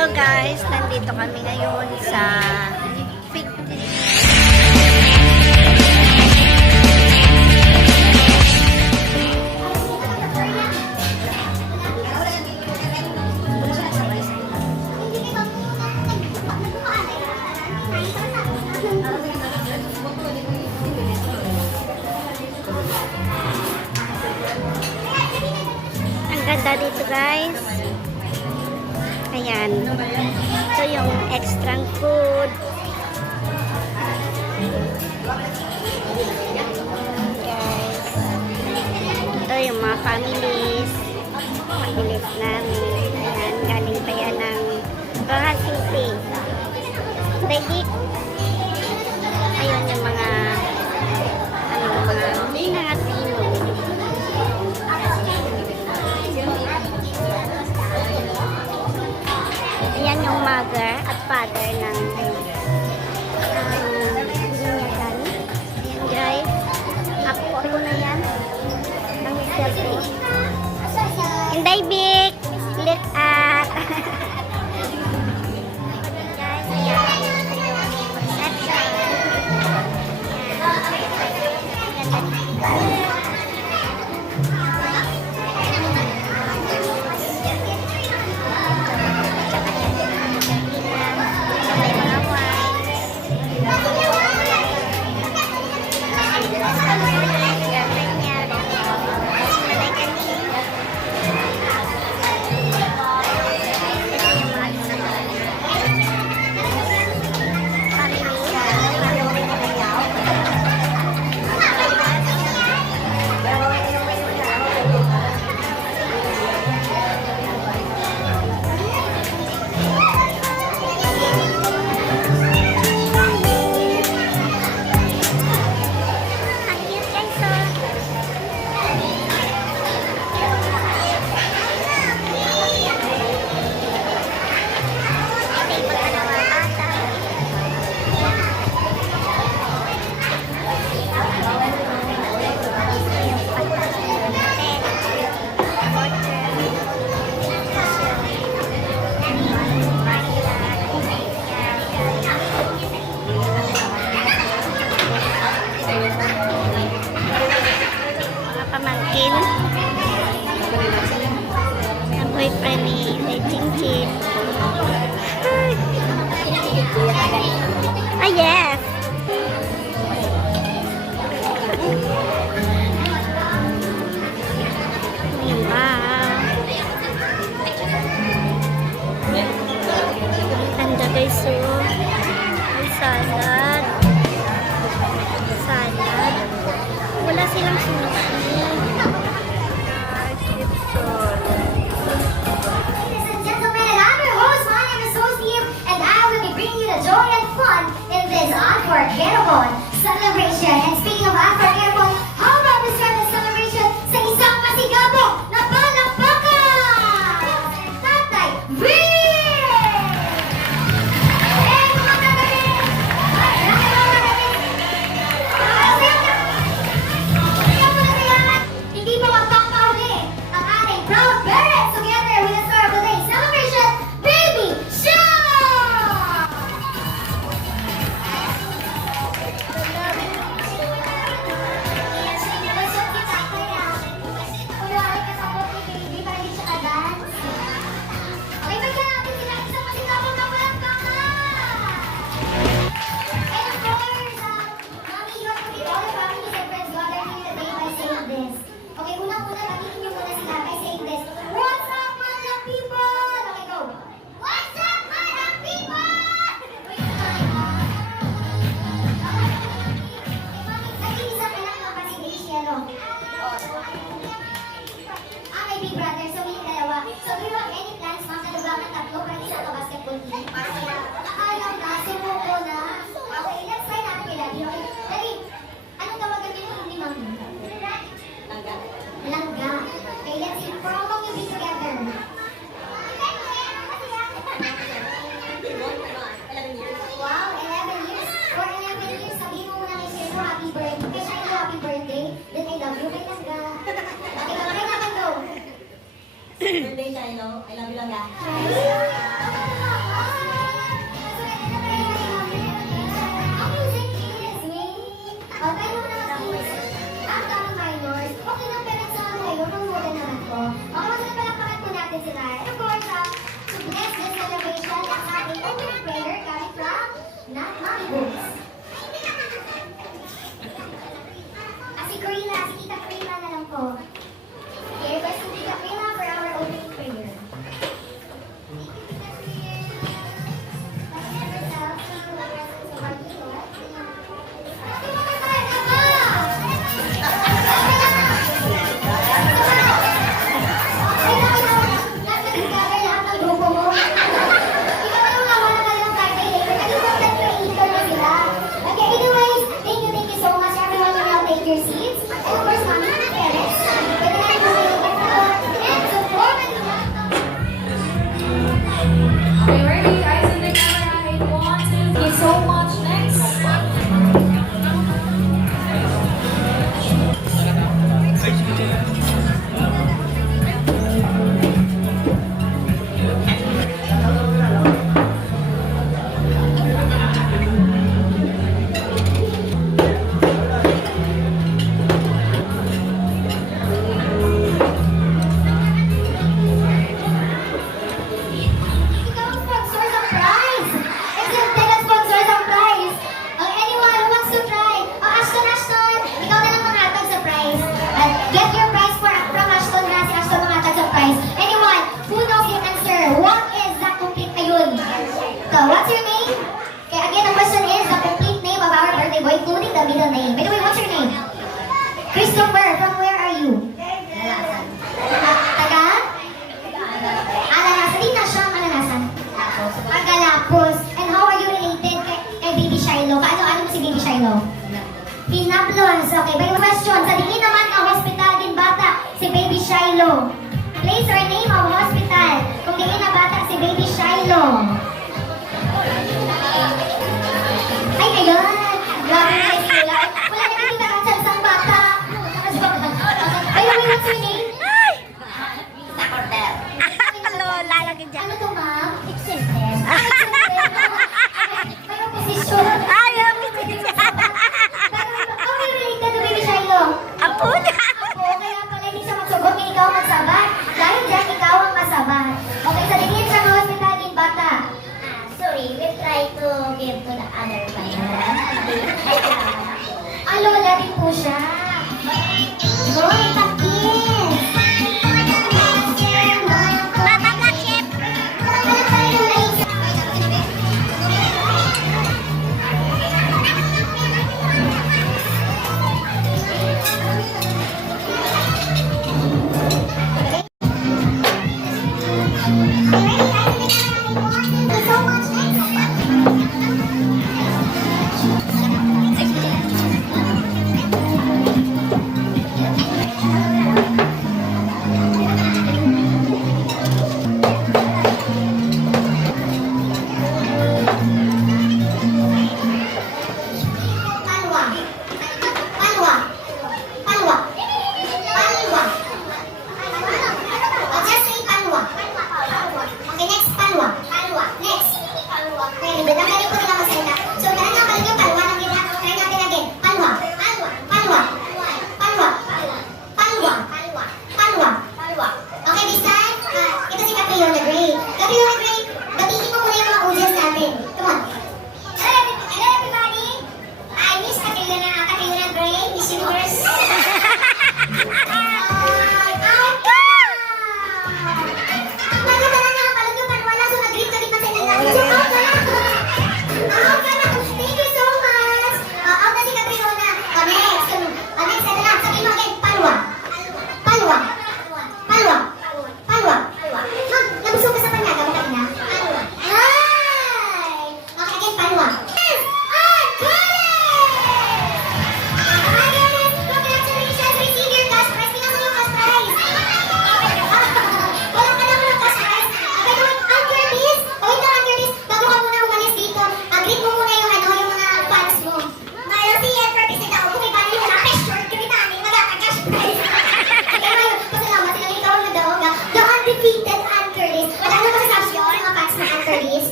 Hello guys, nandito kami ngayon sa Fig. Ang ganda dito guys. Ayan. Ito yung extra food. Guys. Ito yung mga families. Families namin. Ayan. Galing pa yan ng Rojas City. Daigik. Ayun yung mga mga Pino. Ayan yung mother at father ng binyagan. Ayan guys. Ako na yan. Ang selfie. Inday Big. Look at. Guys, ayan. Reception. Ayan. Pamangkin ang boyfriend ni Chin-Chin. Ah yes, ganda guys. So may salad, wala silang sushi. Airborne celebration. And speaking of Afro Airborne, how about we start the celebration sa isang masigabong na palakpakan? Tatay Vic! And mga kagaling! Hindi mo magpapahuli ang ating proud parents together with the star of the day celebration, Baby Shower! Big brother, so may dalawa. So do you have any plans, mga kalubangan tatlo, para isa ka basketball team? Alam na, sumuko na. Okay, let's try natin kay Daddy. Okay, Daddy, anong tawagan niyo ni Mami? Langga. Langga. Okay, let's see. For how long you be together? 11 years. Wow, 11 years. For 11 years, sabihin mo muna kay Sir mo, happy birthday. Kaya siya ito, happy birthday. Then I love you, kay Langga. Okay, okay naman go. Birthday, Shiloh. I love you, Langga. Okay, ready? Eyes in the camera. In 1, 2. Thank you so much. Next. Ikaw ang sponsor ng prize! Ikaw ang sponsor ng prize! Anyone who wants to try? Ashton! Ikaw na lang mangatag sa prize. Get your prize from Ashton na si Ashton mangatag sa prize. Anyone who knows the answer? What is the complete ayun? So, what's your name? Okay, again, the question is the complete name of our birthday boy, including the middle name. By the way, what's your name? Christopher, from where are you? Taga? Alanasan. Di na siya ang alanasan. Agalapos. And how are you related kay Baby Shiloh? Paano mo si Baby Shiloh? Pinaplos. Okay, by question. Sa diin naman ang hospital din bata si Baby Shiloh. Place or